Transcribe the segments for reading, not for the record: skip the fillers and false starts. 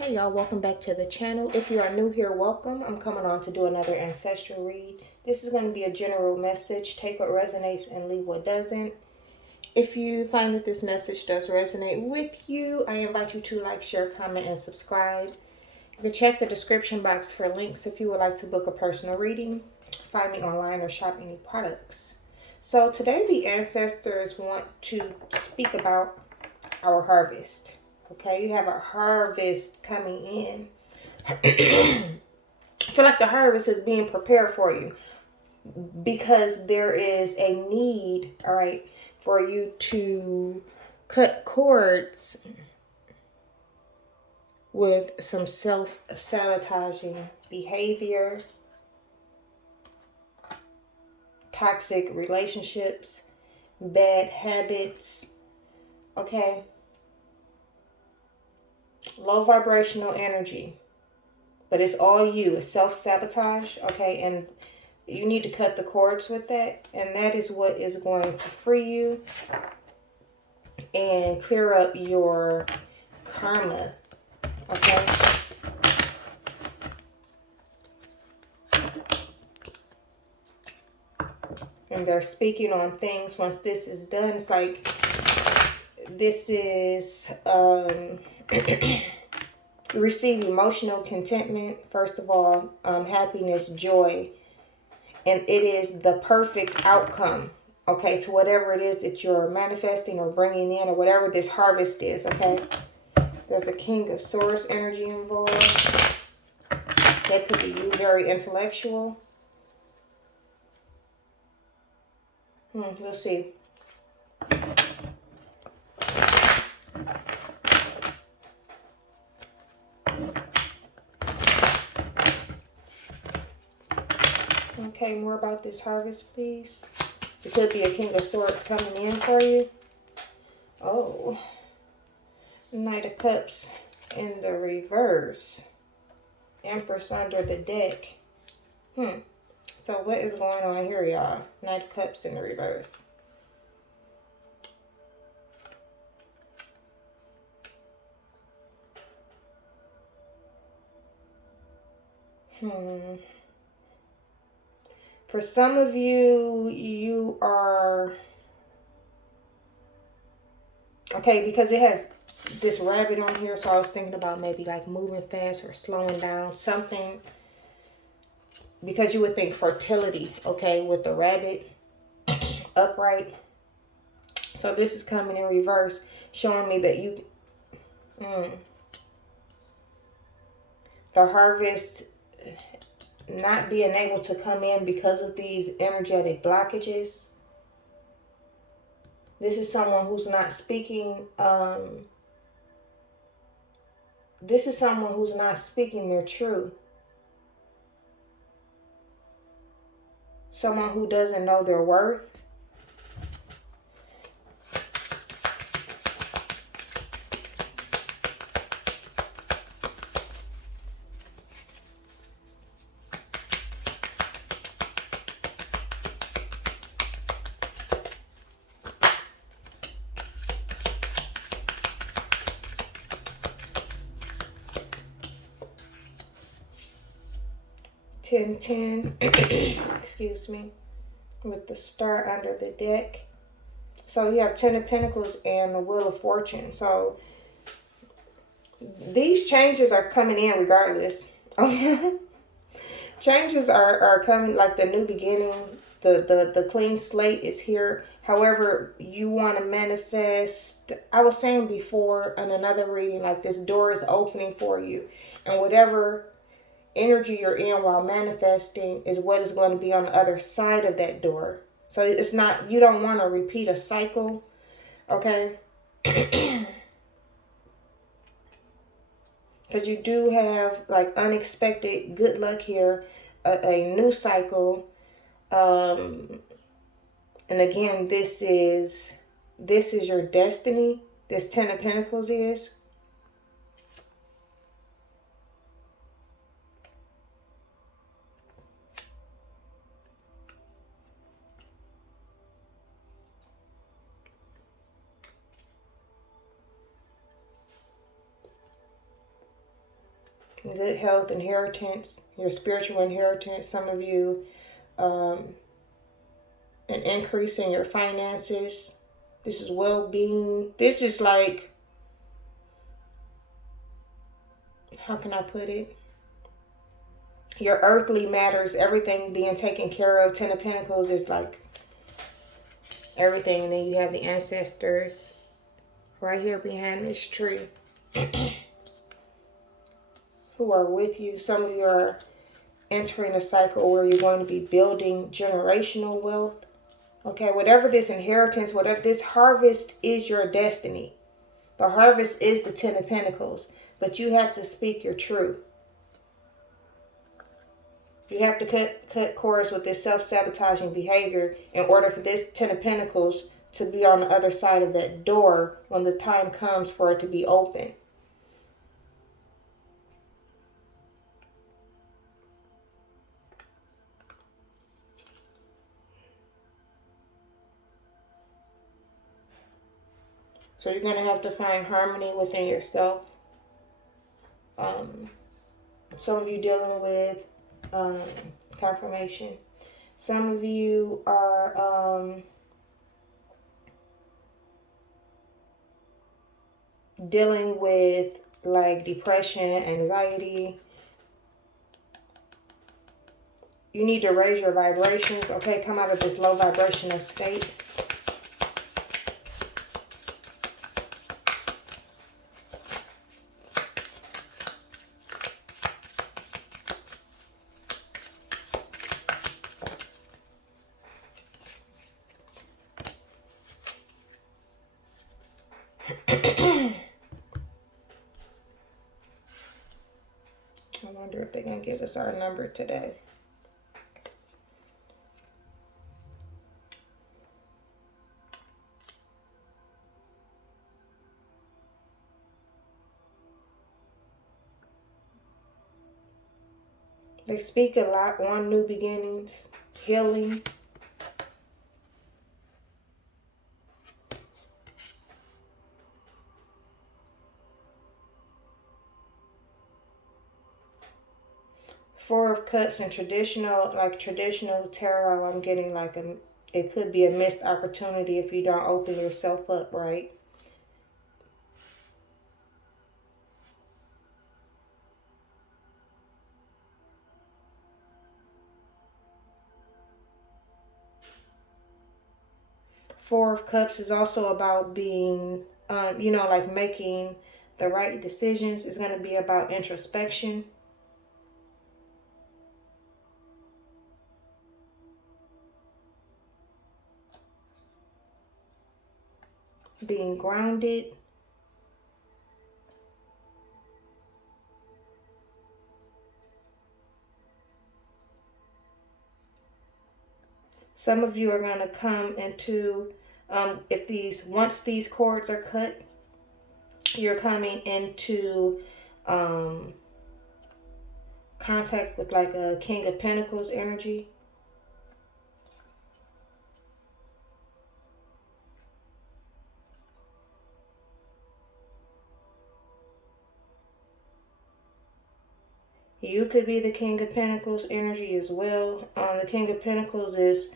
Hey y'all, welcome back to the channel. If you are new here, welcome. I'm coming on to do another ancestral read. This is going to be a general message. Take what resonates and leave what doesn't. If you find that this message does resonate with you, I invite you to like, share, comment, and subscribe. You can check the description box for links if you would like to book a personal reading, find me online, or shop any products. So today the ancestors want to speak about our harvest. Okay, you have a harvest coming in. I feel like the harvest is being prepared for you because there is a need, all right, for you to cut cords with some self-sabotaging behavior, toxic relationships, bad habits, okay, low vibrational energy. But it's all you. It's self-sabotage, okay? And you need to cut the cords with that. And that is what is going to free you and clear up your karma, okay? And they're speaking on things. Once this is done, it's like this is receive emotional contentment, first of all, happiness, joy, and it is the perfect outcome, okay, to whatever it is that you're manifesting or bringing in, or whatever this harvest is, okay? There's a King of Swords energy involved. That could be you, very intellectual. We'll see. Okay, more about this harvest, please. It could be a King of Swords coming in for you. Oh, Knight of Cups in the reverse. Empress under the deck. So what is going on here, y'all? Knight of Cups in the reverse. For some of you, you are... Okay, because it has this rabbit on here, so I was thinking about maybe like moving fast or slowing down. Something, because you would think fertility, okay, with the rabbit upright. So this is coming in reverse, showing me that you... the harvest not being able to come in because of these energetic blockages. This is someone who's not speaking. This is someone who's not speaking their truth. Someone who doesn't know their worth. Ten, excuse me, with the star under the deck. So you have 10 of Pentacles and the Wheel of Fortune. So these changes are coming in regardless. Changes are coming, like the new beginning. The clean slate is here. However, you want to manifest. I was saying before in another reading, like this door is opening for you. And whatever energy you're in while manifesting is what is going to be on the other side of that door. So it's not, you don't want to repeat a cycle, okay? Because you do have like unexpected good luck here, a new cycle. And again, this is your destiny. This 10 of Pentacles is. good health, inheritance, your spiritual inheritance. Some of you, an increase in your finances. This is well-being. This is like, how can I put it? Your earthly matters, everything being taken care of. Ten of Pentacles is like everything. And then you have the ancestors right here behind this tree who are with you. Some of you are entering a cycle where you're going to be building generational wealth. Okay, whatever this inheritance, whatever this harvest is your destiny. The harvest is the Ten of Pentacles, but you have to speak your truth. You have to cut cords with this self-sabotaging behavior in order for this Ten of Pentacles to be on the other side of that door when the time comes for it to be open. So you're going to have to find harmony within yourself. Some of you dealing with confirmation. Some of you are dealing with like depression, anxiety. You need to raise your vibrations. Okay, come out of this low vibrational state. I wonder if they're going to give us our number today. They speak a lot on new beginnings, healing. Four of Cups and traditional tarot, I'm getting like it could be a missed opportunity if you don't open yourself up, right? Four of Cups is also about being, like making the right decisions. It's going to be about introspection. Being grounded. Some of you are going to come into, once these cords are cut, you're coming into contact with like a King of Pentacles energy. You could be the King of Pentacles energy as well. The King of Pentacles is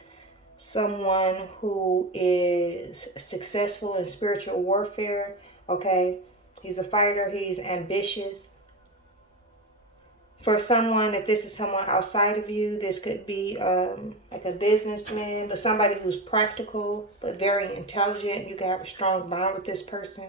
someone who is successful in spiritual warfare. Okay, he's a fighter. He's ambitious. For someone, if this is someone outside of you, this could be like a businessman, but somebody who's practical but very intelligent. You can have a strong bond with this person.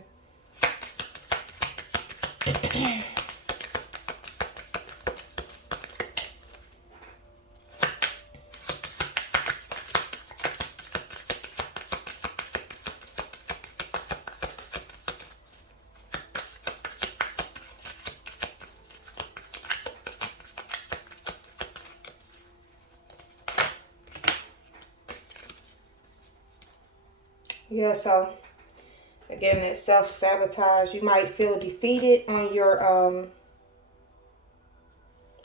Yeah, so again, that self-sabotage. You might feel defeated on your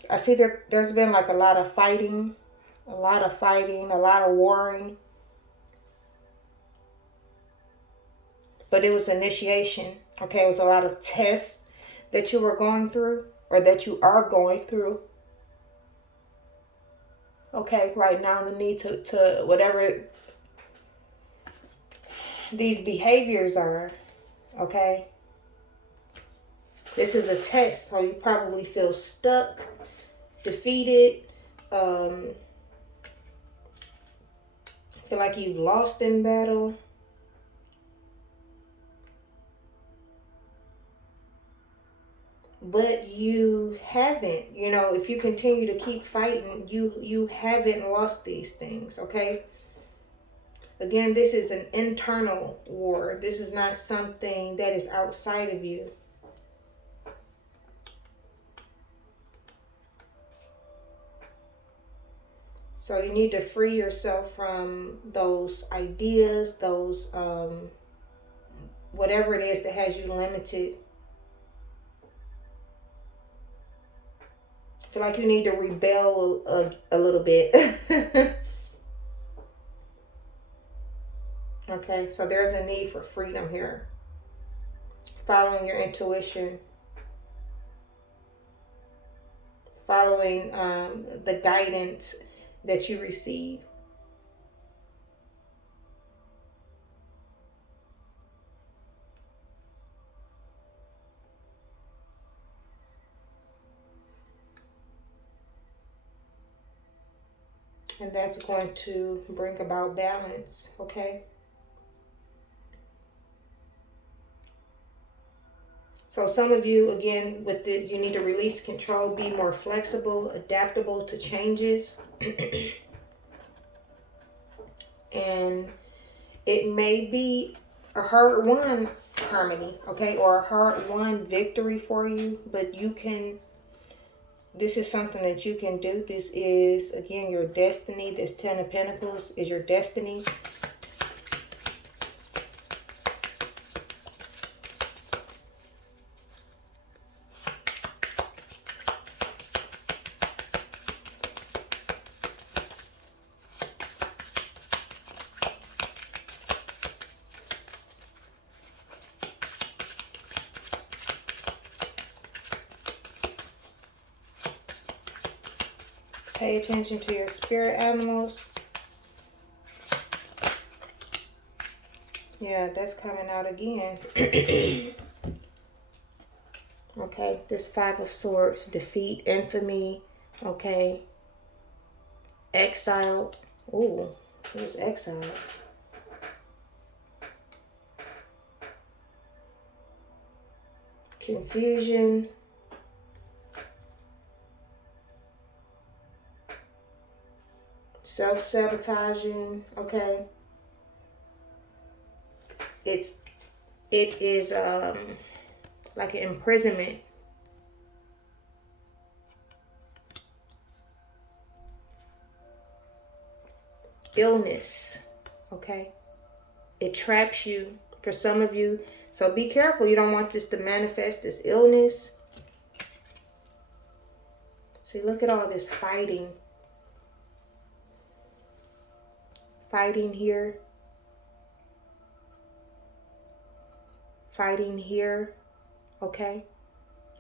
I see there's been like a lot of fighting, a lot of warring. But it was initiation. Okay, it was a lot of tests that you were going through. or that you are going through. Okay, right now the need to whatever these behaviors are, okay? This is a test, so you probably feel stuck, defeated, feel like you've lost in battle. But you haven't, you know, if you continue to keep fighting, you haven't lost these things, okay? Again, this is an internal war. This is not something that is outside of you. So you need to free yourself from those ideas, those whatever it is that has you limited. I feel like you need to rebel a little bit. Okay, so there's a need for freedom here. Following your intuition. Following the guidance that you receive. And that's going to bring about balance, okay? So some of you, again, with this, you need to release control, be more flexible, adaptable to changes. And it may be a hard-won harmony, okay, or a hard-won victory for you, but you can, this is something that you can do. This is, again, your destiny. This Ten of Pentacles is your destiny. Pay attention to your spirit animals. Yeah, that's coming out again. Okay, this Five of Swords, defeat, infamy, okay. Exile. Ooh, who's exile? Confusion. Self-sabotaging, okay. It is like an imprisonment. Illness, okay. It traps you for some of you. So be careful. You don't want this to manifest, this illness. See, look at all this fighting. Fighting here. Fighting here. Okay.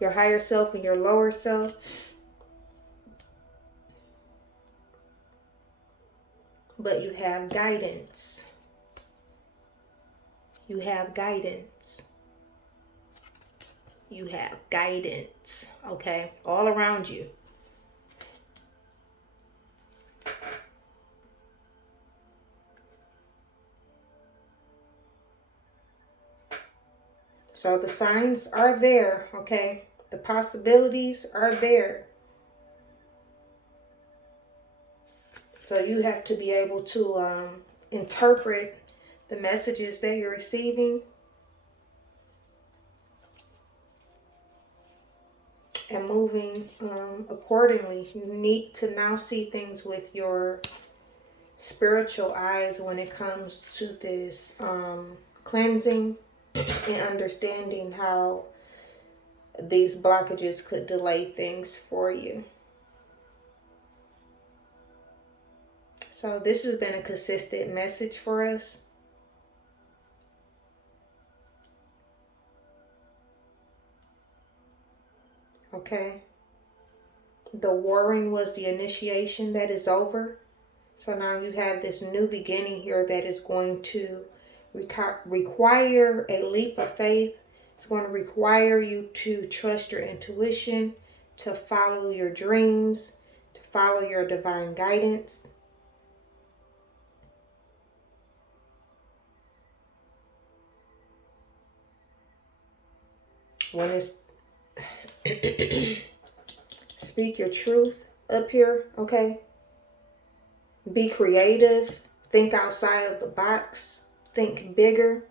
Your higher self and your lower self. But you have guidance. You have guidance. You have guidance. Okay. All around you. So the signs are there, okay? The possibilities are there. So you have to be able to interpret the messages that you're receiving and moving accordingly. You need to now see things with your spiritual eyes when it comes to this cleansing and understanding how these blockages could delay things for you. So this has been a consistent message for us. Okay. The warring was the initiation that is over. So now you have this new beginning here that is going to require a leap of faith. It's going to require you to trust your intuition, to follow your dreams, to follow your divine guidance. When it's speak your truth up here, okay? Be creative. Think outside of the box. Think bigger.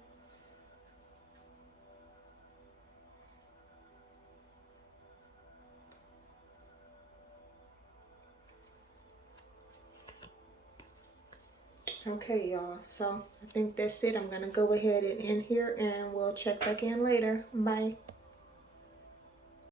Okay, y'all. So I think that's it. I'm going to go ahead and end here and we'll check back in later. Bye.